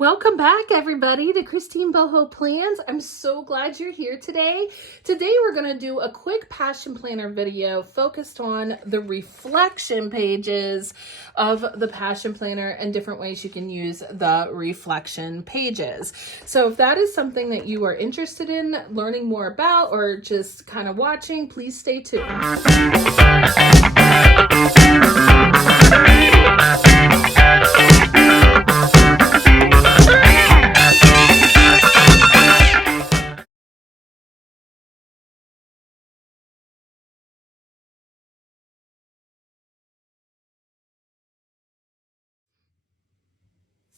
Welcome back, everybody, to Christine Boho Plans. I'm so glad you're here today. Today, we're going to do a quick passion planner video focused on the reflection pages of the passion planner and different ways you can use the reflection pages. So if that is something that you are interested in learning more about or just kind of watching, please stay tuned.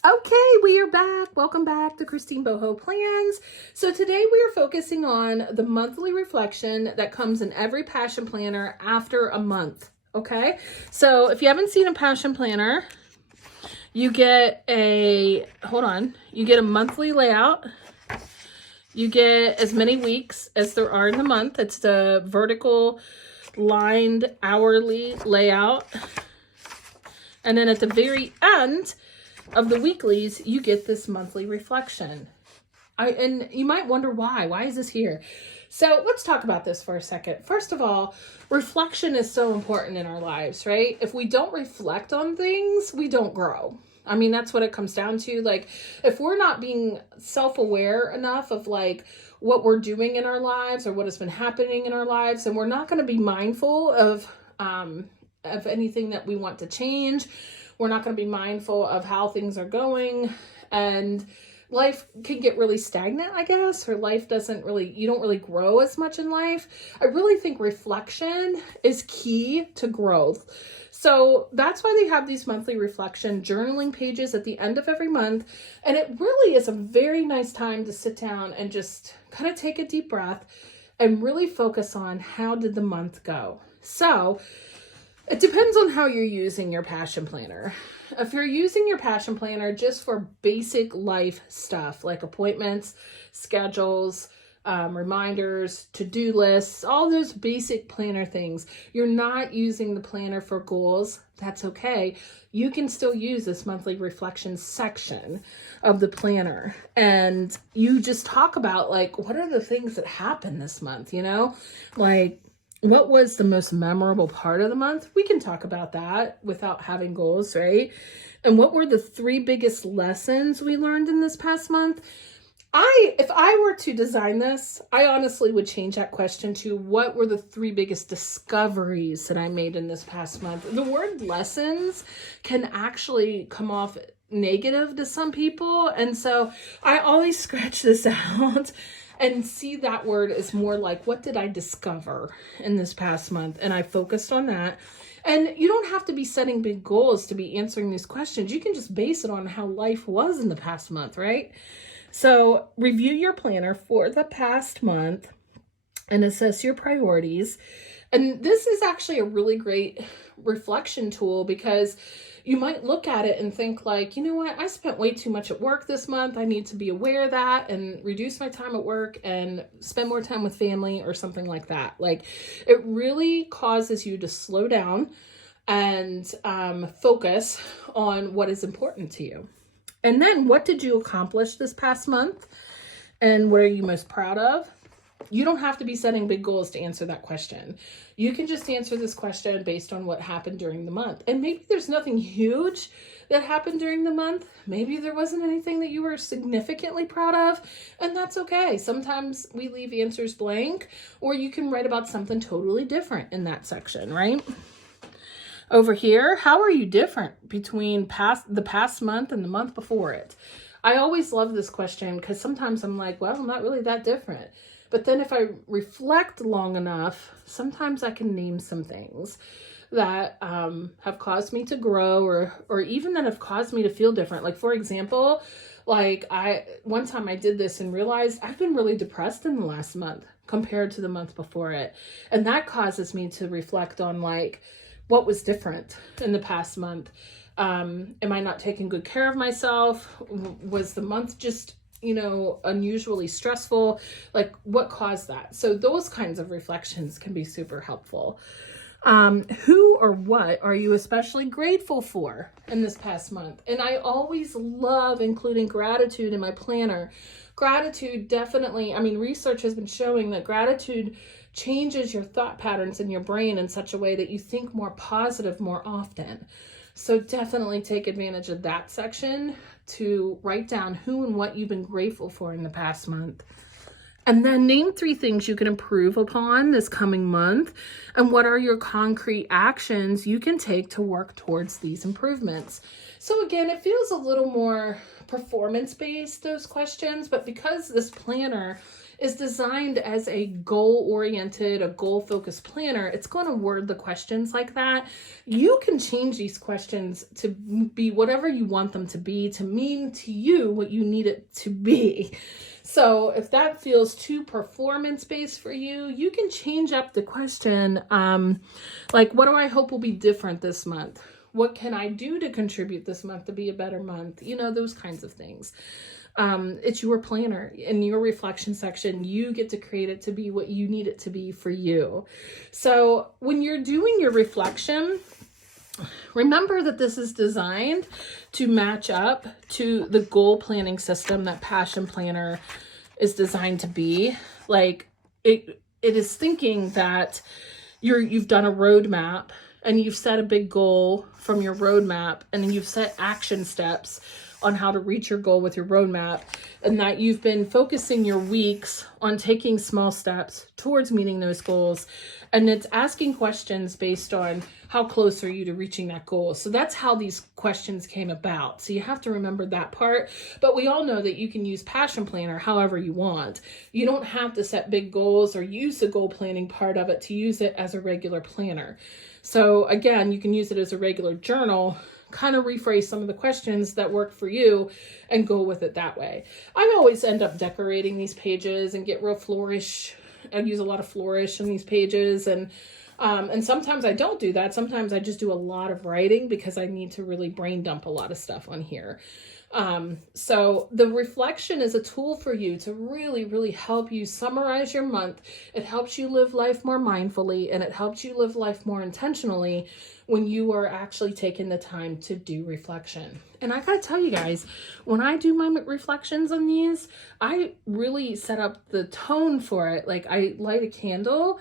Okay, we are back. Welcome back to Christine Boho Plans. So today we are focusing on the monthly reflection that comes in every passion planner after a month. Okay, so if you haven't seen a passion planner, you get a monthly layout. You get as many weeks as there are in the month. It's the vertical lined hourly layout. And then at the very end of the weeklies, you get this monthly reflection. And you might wonder why. Why is this here? So let's talk about this for a second. First of all, reflection is so important in our lives, right? If we don't reflect on things, we don't grow. I mean, that's what it comes down to. Like, if we're not being self-aware enough of like what we're doing in our lives or what has been happening in our lives, and we're not going to be mindful of anything that we want to change. We're not going to be mindful of how things are going, and life can get really stagnant, I guess, or you don't really grow as much in life. I really think reflection is key to growth. So that's why they have these monthly reflection journaling pages at the end of every month. And it really is a very nice time to sit down and just kind of take a deep breath and really focus on how did the month go. So it depends on how you're using your passion planner. If you're using your passion planner just for basic life stuff like appointments, schedules, reminders, to-do lists, all those basic planner things, you're not using the planner for goals, that's okay. You can still use this monthly reflection section of the planner. And you just talk about like, what are the things that happened this month, Like, what was the most memorable part of the month? We can talk about that without having goals, right? And what were the 3 biggest lessons we learned in this past month? If I were to design this, I honestly would change that question to what were the 3 biggest discoveries that I made in this past month? The word lessons can actually come off negative to some people. And so I always scratch this out and see that word as more like, what did I discover in this past month? And I focused on that. And you don't have to be setting big goals to be answering these questions. You can just base it on how life was in the past month, right? So review your planner for the past month and assess your priorities. And this is actually a really great reflection tool because you might look at it and think like, you know what, I spent way too much at work this month. I need to be aware of that and reduce my time at work and spend more time with family or something like that. Like, it really causes you to slow down and focus on what is important to you. And then what did you accomplish this past month? And what are you most proud of? You don't have to be setting big goals to answer that question. You can just answer this question based on what happened during the month. And maybe there's nothing huge that happened during the month. Maybe there wasn't anything that you were significantly proud of, and that's okay. Sometimes we leave answers blank, or you can write about something totally different in that section, right? Over here, how are you different between the past month and the month before it? I always love this question because sometimes I'm like, well, I'm not really that different. But then if I reflect long enough, sometimes I can name some things that have caused me to grow or even that have caused me to feel different. Like, for example, one time I did this and realized I've been really depressed in the last month compared to the month before it. And that causes me to reflect on like, what was different in the past month? Am I not taking good care of myself? Was the month just, unusually stressful? Like, what caused that? So those kinds of reflections can be super helpful. Who or what are you especially grateful for in this past month? And I always love including gratitude in my planner. Gratitude definitely, I mean, research has been showing that gratitude changes your thought patterns in your brain in such a way that you think more positive more often. So definitely take advantage of that section to write down who and what you've been grateful for in the past month. And then name 3 things you can improve upon this coming month. And what are your concrete actions you can take to work towards these improvements? So again, it feels a little more performance-based, those questions, but because this planner is designed as a goal-oriented, a goal-focused planner, it's going to word the questions like that. You can change these questions to be whatever you want them to be, to mean to you what you need it to be. So if that feels too performance-based for you, you can change up the question, like, what do I hope will be different this month? What can I do to contribute this month to be a better month? You know, those kinds of things. It's your planner. In your reflection section, you get to create it to be what you need it to be for you. So when you're doing your reflection, remember that this is designed to match up to the goal planning system that Passion Planner is designed to be. Like it is thinking that you've done a roadmap and you've set a big goal from your roadmap, and then you've set action steps on how to reach your goal with your roadmap, and that you've been focusing your weeks on taking small steps towards meeting those goals. And it's asking questions based on how close are you to reaching that goal. So that's how these questions came about. So you have to remember that part. But we all know that you can use Passion Planner however you want. You don't have to set big goals or use the goal planning part of it to use it as a regular planner. So again, you can use it as a regular journal, kind of rephrase some of the questions that work for you and go with it that way. I always end up decorating these pages and get real flourish. I use a lot of flourish in these pages, and sometimes I don't do that. Sometimes I just do a lot of writing because I need to really brain dump a lot of stuff on here. So the reflection is a tool for you to really, really help you summarize your month. It helps you live life more mindfully, and it helps you live life more intentionally when you are actually taking the time to do reflection. And I gotta tell you guys, when I do my reflections on these, I really set up the tone for it. Like I light a candle,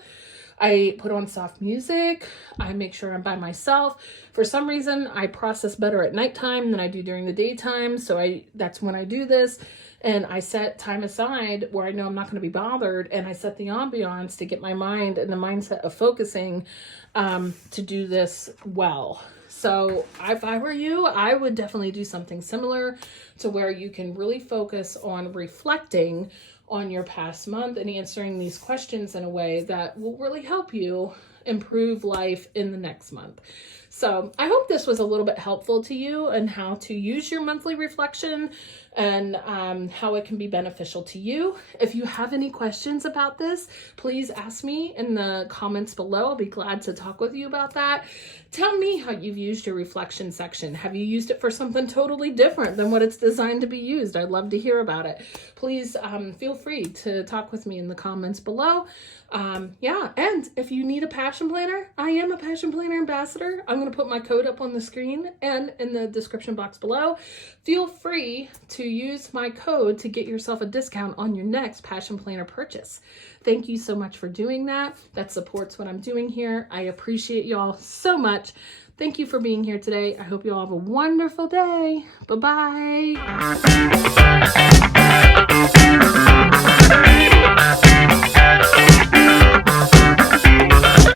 I put on soft music, I make sure I'm by myself. For some reason, I process better at nighttime than I do during the daytime. So that's when I do this. And I set time aside where I know I'm not going to be bothered. And I set the ambiance to get my mind in the mindset of focusing to do this well. So if I were you, I would definitely do something similar to where you can really focus on reflecting on your past month and answering these questions in a way that will really help you improve life in the next month. So I hope this was a little bit helpful to you and how to use your monthly reflection and how it can be beneficial to you. If you have any questions about this, please ask me in the comments below. I'll be glad to talk with you about that. Tell me how you've used your reflection section. Have you used it for something totally different than what it's designed to be used? I'd love to hear about it. Please feel free to talk with me in the comments below. Yeah, and if you need a Passion Planner, I am a Passion Planner ambassador. I'm going to put my code up on the screen and in the description box below. Feel free to use my code to get yourself a discount on your next Passion Planner purchase. Thank you so much for doing that. That supports what I'm doing here. I appreciate you all so much. Thank you for being here today. I hope you all have a wonderful day. Bye-bye.